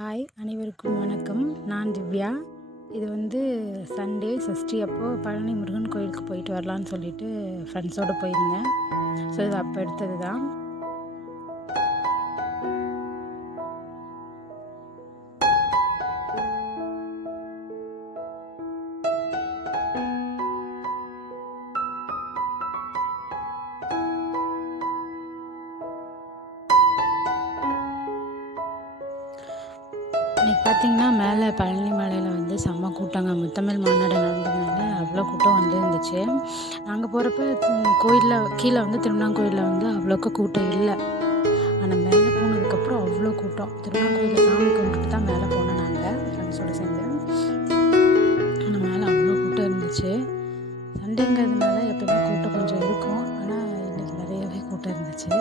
Hi அனைவருக்கும் வணக்கம். நான் திவ்யா. இது வந்து சண்டே சஷ்டி அப்போ பழனி முருகன் கோயிலுக்கு போயிட்டு வரலான்னு சொல்லிட்டு ஃப்ரெண்ட்ஸோடு போயிருந்தேன். ஸோ இது அப்போ எடுத்தது தான். இன்றைக்கி பார்த்திங்கன்னா மேலே பழனி மலையில் வந்து செம்ம கூட்டங்க. முத்தமிழ் மாநாடு நடந்ததுனால அவ்வளோ கூட்டம் வந்து இருந்துச்சு. நாங்கள் போகிறப்ப கோயிலில் கீழே வந்து திருவண்ணாங்கோயிலில் வந்து அவ்வளோக்கா கூட்டம் இல்லை. ஆனால் மேலே போனதுக்கப்புறம் அவ்வளோ கூட்டம். திருவண்ணாங்கோயிலில் சாமி கும்பிட்டுட்டு தான் மேலே போனோம் நாங்கள் ஃப்ரெண்ட்ஸோடு சேர்ந்து. ஆனால் மேலே அவ்வளோ கூட்டம் இருந்துச்சு. சண்டேங்கிறதுனால எப்போயுமே கூட்டம் கொஞ்சம் இருக்கும். ஆனால் இன்றைக்கி நிறையவே கூட்டம் இருந்துச்சு.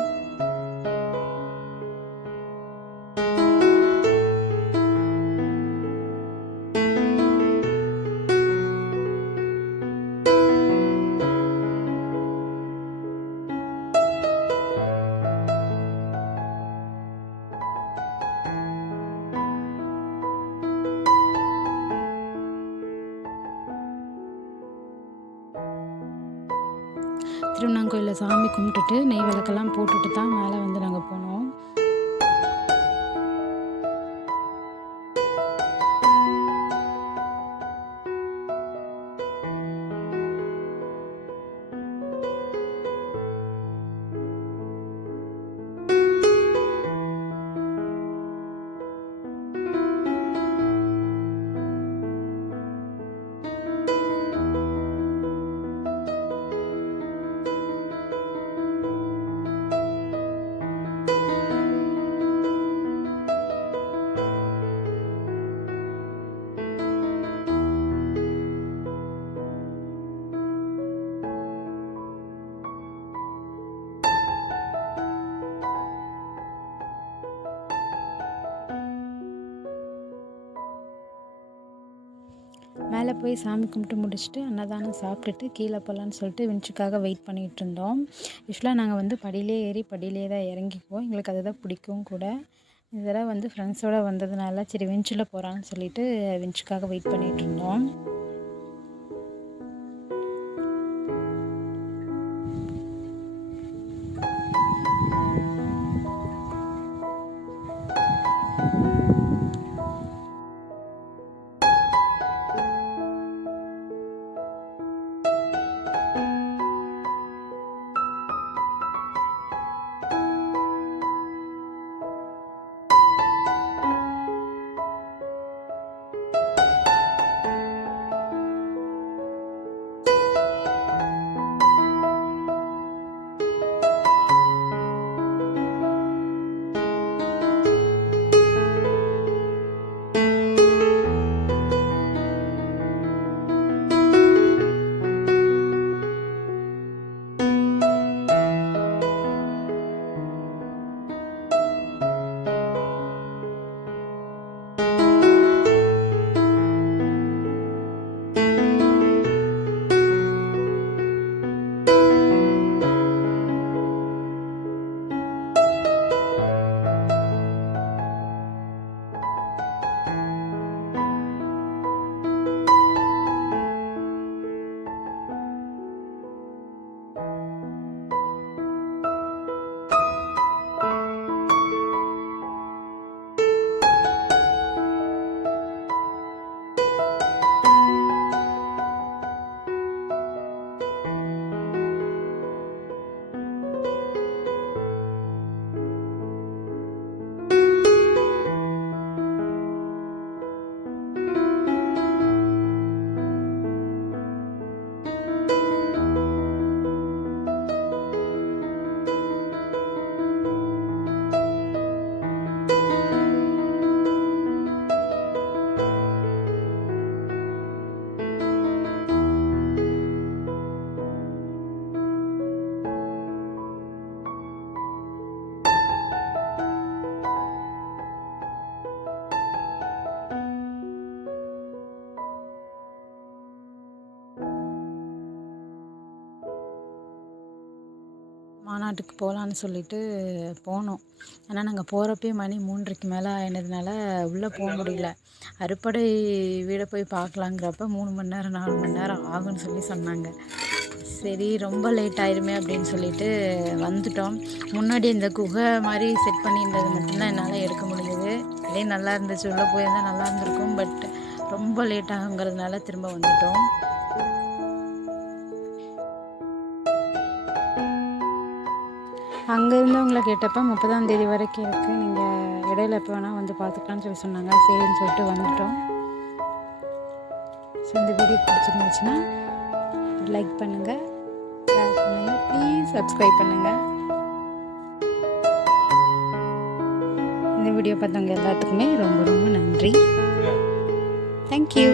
திருவண்ணாங்கோயிலில் சாமி கும்பிட்டுட்டு நெய் விளக்கெல்லாம் போட்டுட்டு தான் மேலே வந்து நாங்கள் போனோம். மேலே போய் சாமி கும்பிட்டு முடிச்சுட்டு அன்னதானம் சாப்பிட்டுட்டு கீழே போகலான்னு சொல்லிட்டு விஞ்சுக்காக வெயிட் பண்ணிகிட்டு இருந்தோம். யூஸ்வலாக நாங்கள் வந்து படியிலே ஏறி படியிலே தான் இறங்கிக்குவோம். எங்களுக்கு அதுதான் பிடிக்கும் கூட. இந்த தடவை வந்து ஃப்ரெண்ட்ஸோடு வந்ததுனால சரி விஞ்சில் போகிறான்னு சொல்லிட்டு விஞ்சுக்காக வெயிட் பண்ணிகிட்டு இருந்தோம். காட்டுக்கு போகலான்னு சொல்லிட்டு போனோம். ஆனால் நாங்கள் போகிறப்பயே மணி 3:30க்கு மேலே ஆயினதுனால உள்ளே போக முடியல. அறுப்படை வீடை போய் பார்க்கலாங்கிறப்ப 3 மணி நேரம் 4 மணி நேரம் ஆகும்னு சொன்னாங்க. சரி ரொம்ப லேட் ஆயிருமே அப்படின்னு சொல்லிட்டு வந்துட்டோம். முன்னாடி இந்த குகை மாதிரி செட் பண்ணியிருந்தது மட்டும்தான் என்னால் எடுக்க முடிஞ்சது. இதே நல்லா இருந்துச்சு, உள்ளே போயிருந்தால் நல்லா இருந்திருக்கும். பட் ரொம்ப லேட் ஆகுங்கிறதுனால திரும்ப வந்துட்டோம். அங்கே இருந்தவங்களை கேட்டப்போ 30ஆம் தேதி வரைக்கும் இருக்குது, நீங்கள் இடையில எப்போ வேணால் வந்து பார்த்துக்கலான்னு சொன்னாங்க. சரின்னு சொல்லிட்டு வந்துட்டோம். ஸோ இந்த வீடியோ பிடிச்சிருந்துச்சுன்னா லைக் பண்ணுங்கள், ஷேர் பண்ணுங்கள், ப்ளீஸ் சப்ஸ்கிரைப் பண்ணுங்கள். இந்த வீடியோ பார்த்தவங்க எல்லாத்துக்குமே ரொம்ப ரொம்ப நன்றி. தேங்க்யூ.